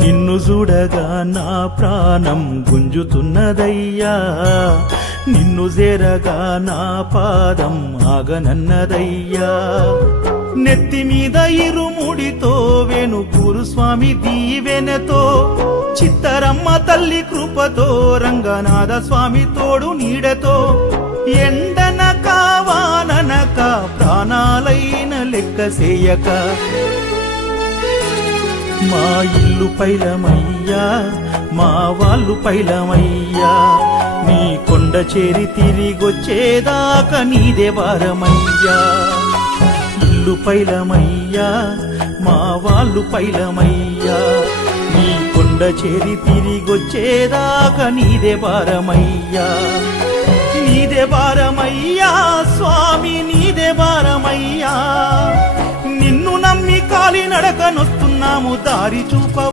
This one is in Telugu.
నిన్ను చూడగా నా ప్రాణం గుంజుతున్నదయ్యా, నిన్ను చేరగా నా పాదం ఆగనన్నదయ్యా. నెత్తి మీద ఇరుముడితో వేణుకూరు స్వామి దీవెనతో, చిత్తరమ్మ తల్లి కృపతో, రంగనాథ స్వామి తోడు నీడతో, ఎండనక వాననక ప్రాణాలైన లెక్క చేయక మా ఇల్లు పైలమయ్యా, మా వాళ్ళు పైలమయ్యా. నీ కొండ చేరి తిరిగొచ్చేదాకా నీదే భారమయ్యా. ఇల్లు పైలమయ్యా, మా వాళ్ళు పైలమయ్యా. నీ కొండ చేరి తిరిగొచ్చేదాకా నీదే భారమయ్యా. నీదే భారమయ్యా స్వామి, నీదే భారమయ్యా. నిన్ను నమ్మి కాలి నడకనొస్తున్నాము, దారి చూపవ